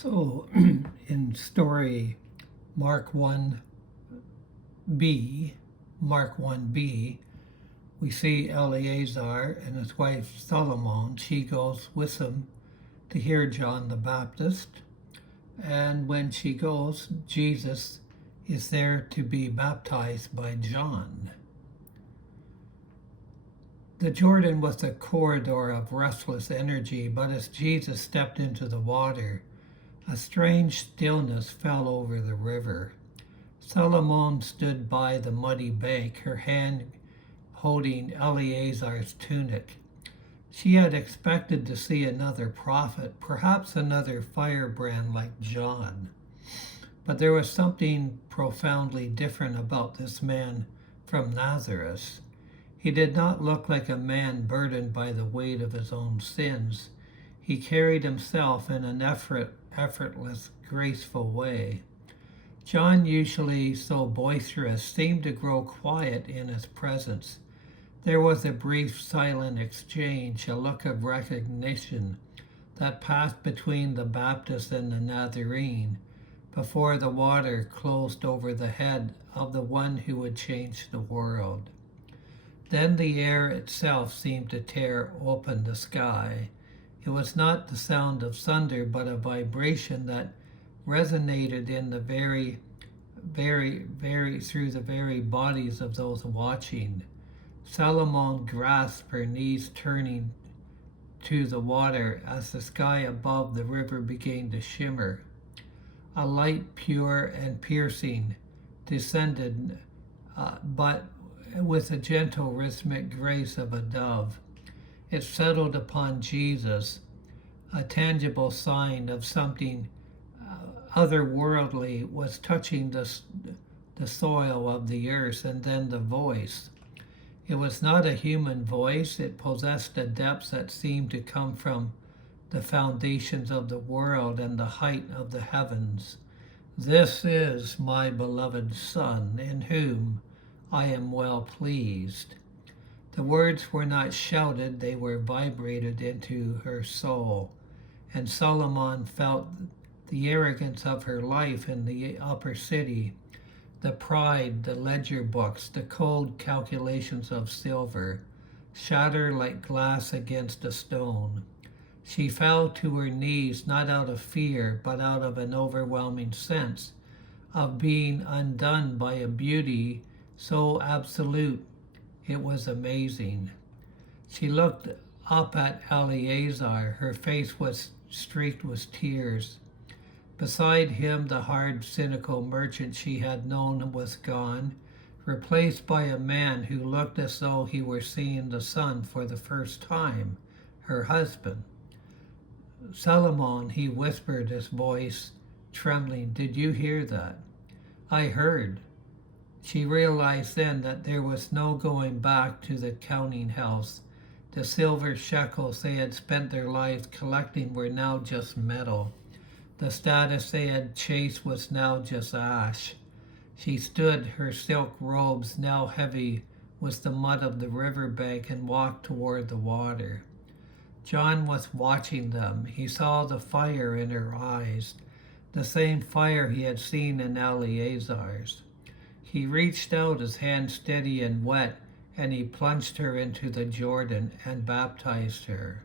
So in story Mark 1b, Mark 1b, we see Eleazar and his wife Solomon. She goes with him to hear John the Baptist. And when she goes, Jesus is there to be baptized by John. The Jordan was a corridor of restless energy, but as Jesus stepped into the water, a strange stillness fell over the river. Solomon stood by the muddy bank, her hand holding Eleazar's tunic. She had expected to see another prophet, perhaps another firebrand like John. But there was something profoundly different about this man from Nazareth. He did not look like a man burdened by the weight of his own sins. He carried himself in an effortless, graceful way. John, usually so boisterous, seemed to grow quiet in his presence. There was a brief, silent exchange, a look of recognition that passed between the Baptist and the Nazarene before the water closed over the head of the one who would change the world. Then the air itself seemed to tear open the sky. It was not the sound of thunder, but a vibration that resonated in the very through the very bodies of those watching. Solomon grasped her knees, turning to the water as the sky above the river began to shimmer. A light, pure and piercing, descended, but with the gentle rhythmic grace of a dove. It settled upon Jesus, a tangible sign of something otherworldly was touching the soil of the earth, and then the voice. It was not a human voice. It possessed a depth that seemed to come from the foundations of the world and the height of the heavens. This is my beloved Son, in whom I am well pleased. The words were not shouted, they were vibrated into her soul, and Solomon felt the arrogance of her life in the upper city, the pride, the ledger books, the cold calculations of silver, shatter like glass against a stone. She fell to her knees not out of fear, but out of an overwhelming sense of being undone by a beauty so absolute it was amazing. She looked up at Eleazar. Her face was streaked with tears. Beside him, the hard, cynical merchant she had known was gone, replaced by a man who looked as though he were seeing the sun for the first time, her husband. Solomon, he whispered, his voice trembling, "Did you hear that?" "I heard." She realized then that there was no going back to the counting house. The silver shekels they had spent their lives collecting were now just metal. The status they had chased was now just ash. She stood, her silk robes now heavy with the mud of the riverbank, and walked toward the water. John was watching them. He saw the fire in her eyes, the same fire he had seen in Eleazar's. He reached out, his hand steady and wet, and he plunged her into the Jordan and baptized her.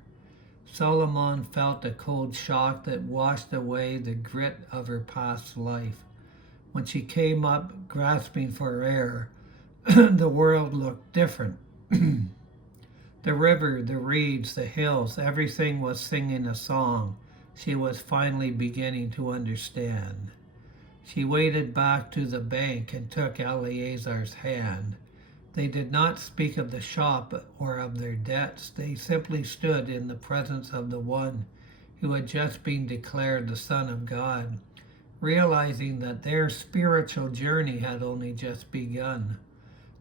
Solomon felt a cold shock that washed away the grit of her past life. When she came up, grasping for air, the world looked different. The river, the reeds, the hills, everything was singing a song she was finally beginning to understand. She waded back to the bank and took Eleazar's hand. They did not speak of the shop or of their debts. They simply stood in the presence of the one who had just been declared the Son of God, realizing that their spiritual journey had only just begun.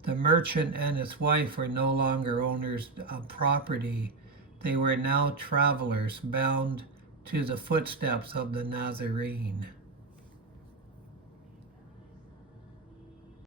The merchant and his wife were no longer owners of property. They were now travelers bound to the footsteps of the Nazarene.